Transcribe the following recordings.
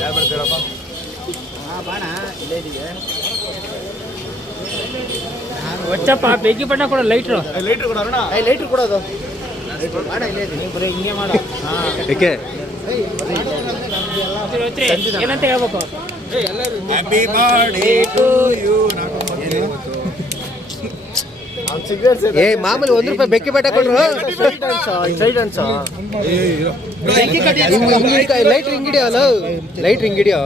ಯಾರು ಬರ್ತೀರಪ್ಪ? ಬಾಣ ಇಲ್ಲೇ ಇದೀವಿ. ಒಚ್ಚಪ್ಪ ಬೇಕಿ ಬಣ್ಣ ಕೊಡ ಲೈಟ್ರು ಲೈಟ್ರ್ ಕೊಡೋಣ. ಲೈಟ್ರ್ ಕೊಡೋದು ಬಾಣ ಇಲ್ಲೇ ಇದೀನಿ. ಬರೀ ಹಿಂಗೆ ಮಾಡು. ಏಕೆ ಏನಂತ ಹೇಳ್ಬೇಕು? Happy birthday to you. ಏ ಮಾಮೂಲಿ ₹1 ಬೆಕ್ಕಿ ಬೇಟ ಕೊಡ್ರು. Light ಹಿಂಗಿಡಿಯಲ್ಲ, light ಹಿಂಗಿಡಿಯೋ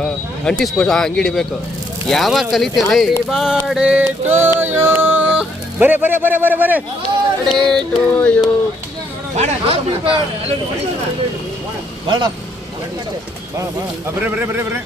ಅಂಟಿಸ್ಬೋದು. ಹಂಗಿಡಿಬೇಕು. ಯಾವಾಗ ಕಲಿತಲ್ಲ? ಬರೇ ಬರೇ ಬರೇ ಬರೇ ಬರೇ ಬರ್ರಿ ಬರ್ರಿ ಬರ್ರಿ ಬರ್ರಿ.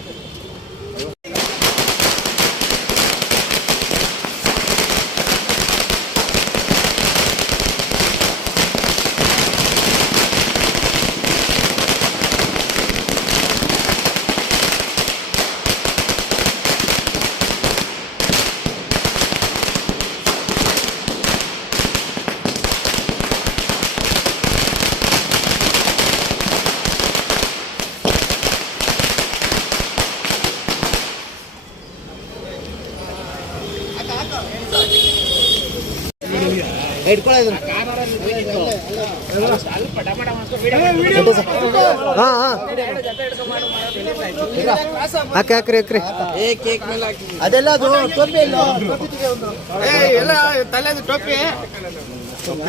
ಹಾಕ್ರಿ ಅದೆಲ್ಲ ಅದು ಟೋಪಿ ಇಲ್ಲ. ಎಲ್ಲ ತಲೆ ಟೋಪಿ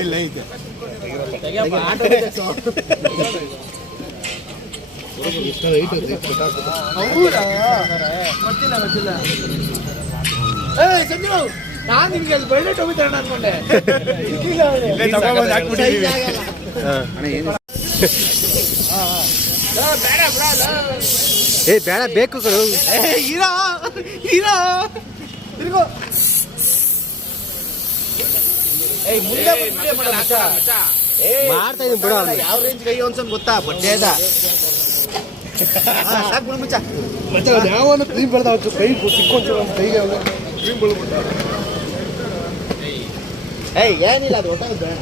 ಇಲ್ಲ ಐತೆ. ಗೊತ್ತಿಲ್ಲ. ಸಂಜೀವ್, ನಾನು ನಿಮ್ಗೆ ಅಲ್ಲಿ ಬೆಳ್ಳೆ ಟೋಪಿ ತರೋಣ ಅನ್ಕೊಂಡೆ. ಏ ಬೇಡ ಬೇಕು ಕರು. ಮಾಡ್ತಾ ಇದೀನಿ ಬಿಡ. ಯಾವ ರೇಂಜ್ ಕೈ ಅನ್ಸನ್ ಗೊತ್ತಾ? ಬಡ್ಡೆ ಅದ ಸಾಕು ಮುಚ್ಚ. ಯಾವನು ಕ್ರೀಮ್ ಬೆಳೆದ ಕೈ ಸಿಕ್ಕೊಂತ ಕೈಗೆ ಕ್ರೀಮ್ ಬೆಳ್ಬಿಟ್ಟ. ಏನಿಲ್ಲ, ಅದು ಒಟ್ಟಾಗ ಬೇಡ.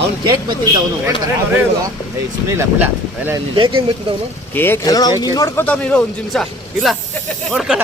ಅವ್ನು ಕೇಕ್ ಬತ್ತಿದ್ದ ಅವನು. ಸುಮ್ಮನಿಲ್ಲ ಬಿಡ. ಕೇಕ್ ಹೆಂಗ್ ಬತ್ತಿದ್ದ ಅವನು? ಕೇಕ್ ನೀನ್ ನೋಡ್ಕೊತಾವ್ನು. ಇರೋ ಒಂದ್ ನಿಮಿಷ ಇಲ್ಲ ನೋಡ್ಕೊಳ.